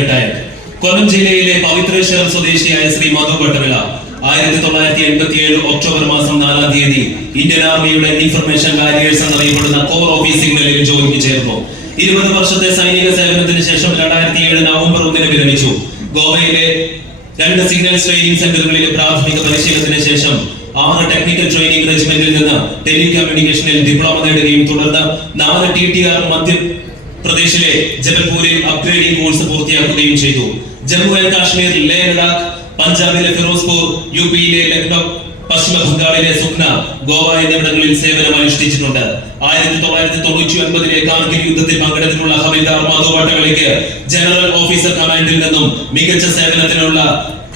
Retired. കൊല്ലം ജില്ലയിലെ പവിത്രേശ്വരം സ്വദേശിയായ ശ്രീ മധു Vattavila 1987 October മാസം 4-ാം തീയതി ഇന്ത്യൻ ആർമിയുടെ ഇൻഫർമേഷൻ കാരിയേഴ്സ് എന്നറിയപ്പെടുന്ന കോർ ഓഫീസ് സിഗ്നലിൽ ജോലിക്ക് ചേർന്നു. 20 വർഷത്തെ സൈനിക സേവനത്തിന് ശേഷം 2007 നവംബർ 1 വിരമിച്ചു. ഗോവയിലെ 2 സിഗ്നൽ ട്രെയിനിംഗ് സെന്ററുകളിലെ പ്രാഥമിക പരിശീലനത്തിന് ശേഷം 6 ടെക്നിക്കൽ ട്രെയിനിംഗ് റെജിമെന്റിൽ നിന്ന് ടെലികമ്മ്യൂണിക്കേഷനിൽ ഡിപ്ലോമ നേടുകയും തുടർന്ന് 4 TTR മധ്യപ്രദേശിലെ ജബൽപൂരിൽ അപ്ഗ്രേഡിംഗ് കോഴ്സ് പൂർത്തിയാക്കുകയും ചെയ്തു. ജമ്മു ആൻഡ് കാശ്മീർ, ലേ ലഡാക്ക്, പഞ്ചാബിലെ ഫിറോസ്പൂർ, യുപിയിലെ ലക്നൗ, പശ്ചിമ ബംഗാളിലെ സുഖ്ന, ഗോവ എന്നിവിടങ്ങളിൽ സേവനം അനുഷ്ഠിച്ചിട്ടുണ്ട്. 1999 കാർഗിൽ യുദ്ധത്തിൽ പങ്കെടുത്തിട്ടുള്ള ഹവിൽദാർ മധു വട്ടവിളയ്ക്ക് ജനറൽ ഓഫീസർ കമാൻഡിൽ നിന്നും മികച്ച സേവനത്തിനുള്ള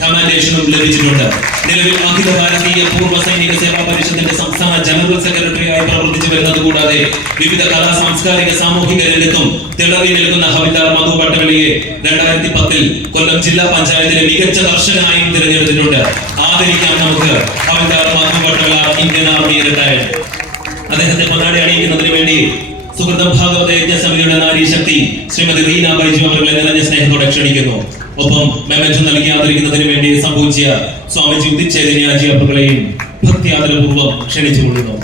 കമാൻഡേഷനും ലഭിച്ചിട്ടുണ്ട്. നിലവിൽ അഖില ഭാരതീയ പൂർവ്വ സൈനിക സേവാ പരിഷത്തിന്റെ സംസ്ഥാന ജനറൽ സെക്രട്ടറിയായി പ്രവർത്തിച്ചു വരുന്നത് കൂടാതെ വിവിധ കലാ, സാംസ്കാരിക, സാമൂഹിക രംഗത്തും തിളങ്ങി നിൽക്കുന്ന ഹവിൽദാർ മധു വട്ടവിളയെ 2010 കൊല്ലം ജില്ലാ പഞ്ചായത്തിലെ മികച്ച കർഷകനായും തിരഞ്ഞെടുത്തിട്ടുണ്ട്. ആദരിക്കാം നമുക്ക് ഹവിൽദാർ മധു വട്ടവിള, ഇന്ത്യൻ ആർമി റിട്ടയർഡ്. അദ്ദേഹത്തെ പൊന്നാടി അണിയിക്കുന്നതിന് വേണ്ടി സുഹൃതം ഭാഗവത യജ്ഞ സമിതിയുടെ നാരീശക്തി ശ്രീമതി റീന ബൈജു അവരുടെ നിറഞ്ഞ സ്നേഹത്തോടെ ക്ഷണിക്കുന്നു. ഒപ്പം മെമന്റോ നൽകി ആദരിക്കുന്നതിന് വേണ്ടി സംഭവിച്ച സ്വാമിജി ഉദിച്ചേരിയാജി അവர்களെയും ഭക്തി ആദരപൂർവ്വം ക്ഷണിച്ചുകൊള്ളുന്നു.